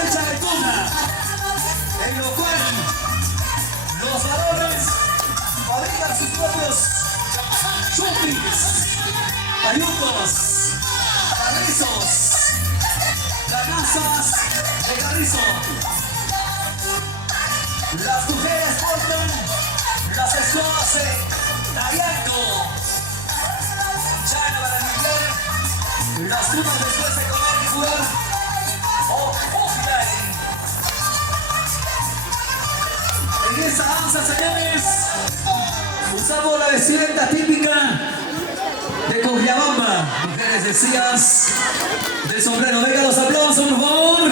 cosecha de tuna, en lo cual los varones fabrican sus propios chupis, ayucos, carrizos, canastas de carrizo. Las mujeres portan las escobas tallando, chana para limpiar las tunas después de comer y jugar o offline. En esta danza, señores, usamos la vestimenta típica de Cochabamba. Mujeres vestidas de sombrero. Venga los aplausos, por favor.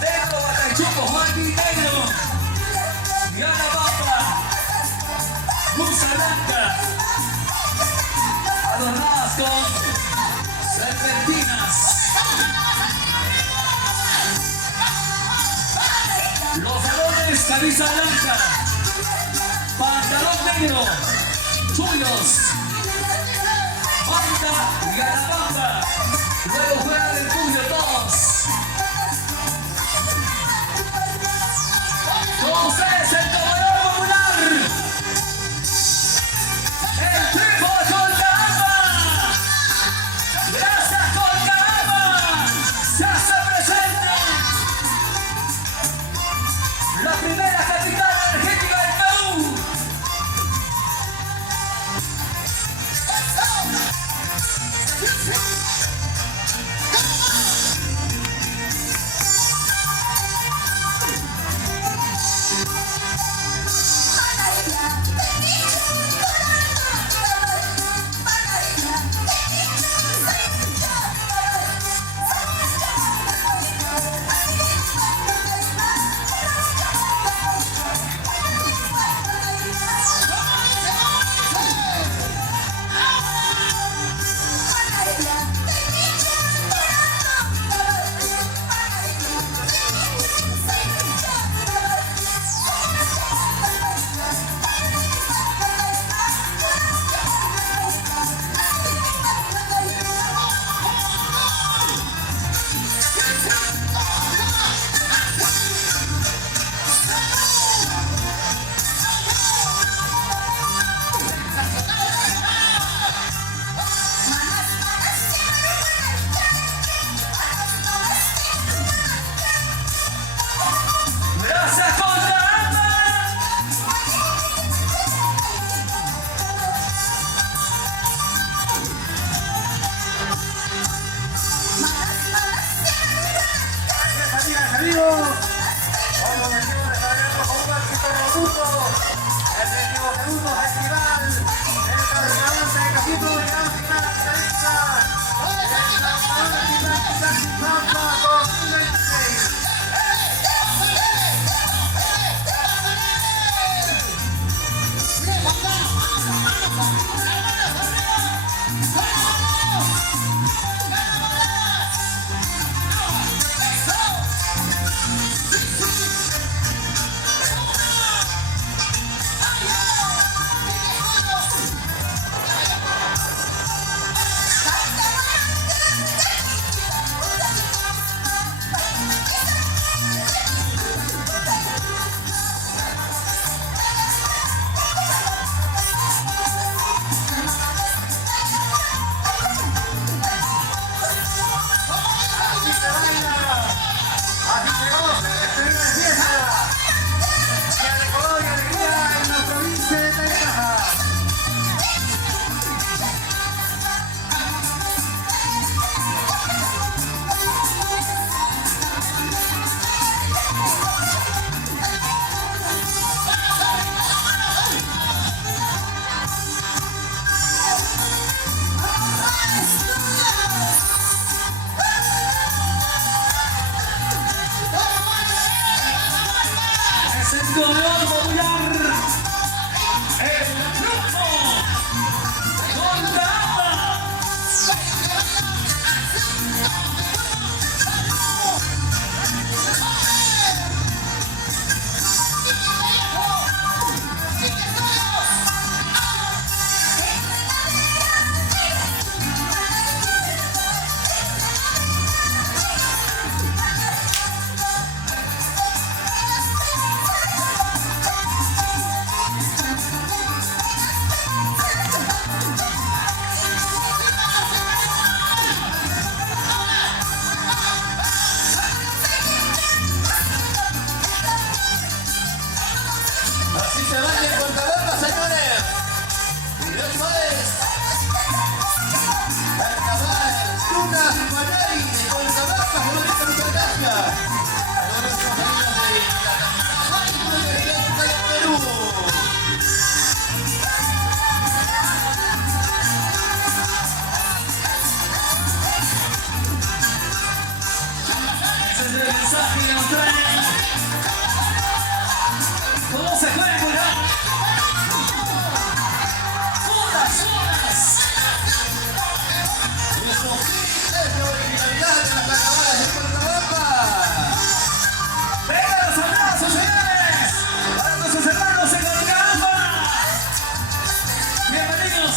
Negro Bacachuco, Juan Quintero, Gana Papa, Musa Blanca, adornadas con serpentinas. Los varones, camisa blanca, pantalón negro, tuyos, banda y garabanda. Luego juegan el puño todos. Con ustedes el comedor popular, el triunfo de Cochabamba. Gracias, Cochabamba. Se hace presente la primera capital energética del Perú.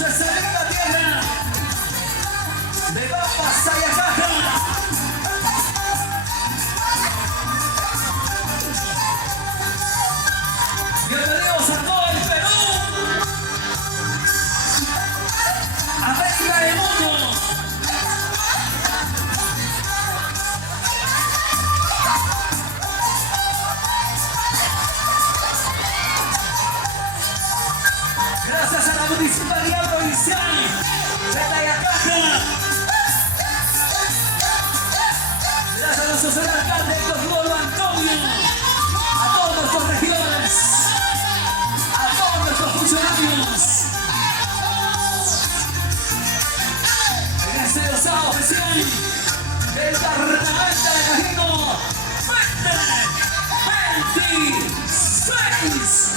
esa linda tierra de Pampa, Sayacaja. Bienvenidos a todo el Perú, América del mundo. Gracias a la Municipalidad Provincial de Tayacaja. Gracias a nuestro señor alcalde Héctor Rolo Antonio. A todas nuestras regiones. A todos nuestros funcionarios. En este sábado especial del Carnaval de Cajino 2026.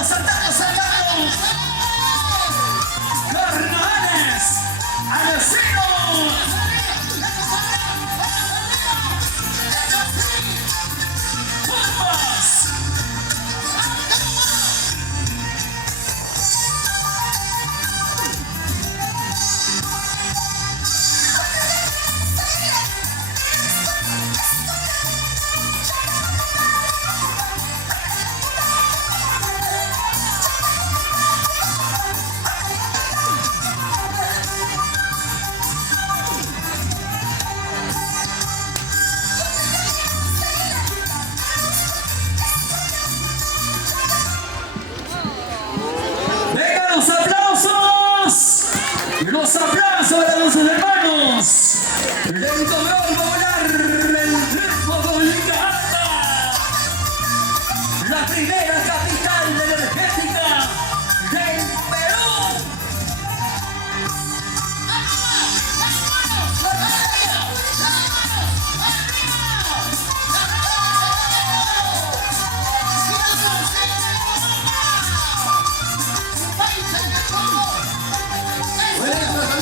Saltando. Carnavales al estilo. Los aplausos para nuestros hermanos. Lento León Popular, el ritmo Dominicana. La primera capital energética del Perú.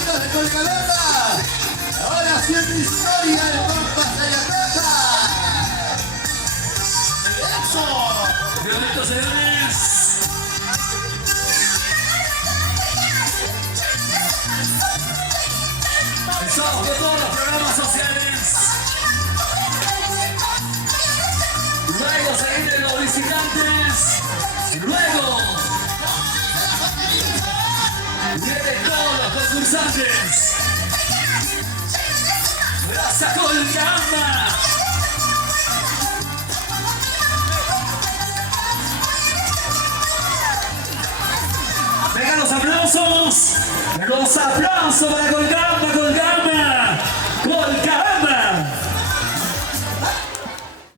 De Colcalata, ahora haciendo historia de Pampa Sayacaja. ¡Eso! Bienvenidos, señores. Estamos con todos los programas sociales. Luego se vienen los visitantes. Luego vienen todos los concursantes. Gracias Colcamba. Vengan los aplausos para Colcamba.